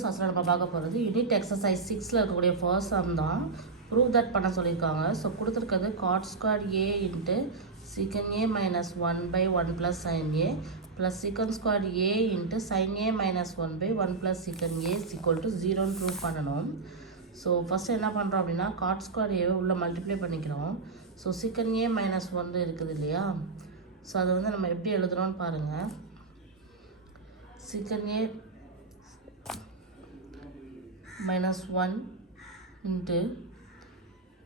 சாஸ்திரம் நம்ம பார்க்க போகிறது யூனிட் எக்ஸசைஸ் 6ல் இருக்கக்கூடிய ஃபர்ஸ்ட் சம் தான் ப்ரூவ் தட் பண்ண சொல்லியிருக்காங்க. ஸோ கொடுத்துருக்கிறது காட் ஸ்கொயர் ஏ இன்ட்டு சீக்கன் A minus 1/1 plus sine A plus secant square A into sine A minus 1/1 plus secant A equal to 0ன்னு prove பண்ணணும். ஸோ ஃபஸ்ட்டு என்ன பண்ணுறோம் அப்படின்னா காட் ஸ்கொயர் ஏவை உள்ளே மல்டிப்ளை பண்ணிக்கிறோம். ஸோ சீக்கன் ஏ மைனஸ் 1 இருக்குது இல்லையா, ஸோ அதை வந்து நம்ம எப்படி எழுதுகிறோன்னு பாருங்கள். சீக்கன் ஏ மைனஸ் 1 இன்ட்டு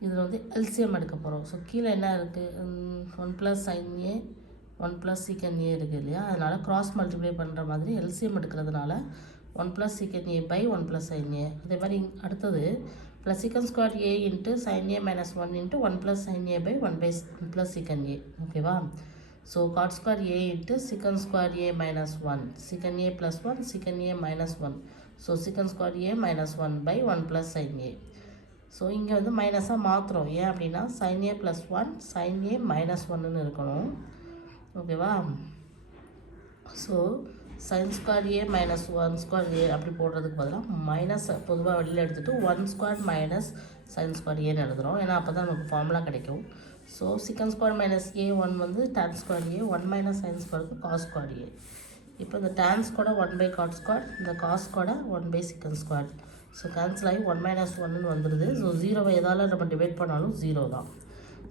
இதில் வந்து எல்சிஎம் எடுக்க போகிறோம். ஸோ கீழே என்ன இருக்குது, 1 ப்ளஸ் சைன் ஏ 1 ப்ளஸ் சீக்கன் ஏ இருக்குது இல்லையா, அதனால் க்ராஸ் மல்டிப்ளை பண்ணுற மாதிரி எல்சிஎம் எடுக்கிறதுனால 1 plus secant A by 1 plus sine A. அதே மாதிரி அடுத்தது plus secant square A into sine A minus 1 into 1 plus sine A by 1 plus secant A. ஓகேவா? So cot square A into secant square A minus 1 secant A plus 1 secant A minus 1. So secant square A minus 1/1 plus sine A. So இங்கே வந்து மைனஸாக மாற்றுறோம். ஏன் அப்படின்னா sine A plus 1 sign A minus 1ன்னு இருக்கணும். ஓகேவா? So sine square A minus 1 square ஏ அப்படி போடுறதுக்கு பதிலாக மைனஸ் பொதுவாக வெளியில் எடுத்துகிட்டு 1 ஸ்கொயர் மைனஸ் சைன் ஸ்கொயர் ஏன்னு எழுதுகிறோம். ஏன்னா அப்போ தான் நமக்கு ஃபார்முலா கிடைக்கும். ஸோ சீக்கன் ஸ்கொயர் மைனஸ் ஏ 1 வந்து டான் ஸ்கொயர் ஏ 1 மைனஸ் சைன் ஸ்கொயருக்கு காஸ் ஸ்கொயர் ஏ. இப்போ இந்த tan கூட 1/cot ஸ்கொயர், இந்த cos கூட 1/secant ஸ்கொயர். ஸோ கேன்சல் ஆகி 1 மைனஸ் 1ன்னு வந்துடுது. ஸோ 0வை எதால் நம்ம டிவைட் பண்ணாலும் 0 தான்.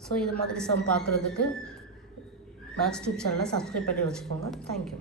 ஸோ இது மாதிரி சம் பார்க்குறதுக்கு மேக்ஸ் டியூப் சேனலை சப்ஸ்கிரைப் பண்ணி வச்சுக்கோங்க. தேங்க்யூ.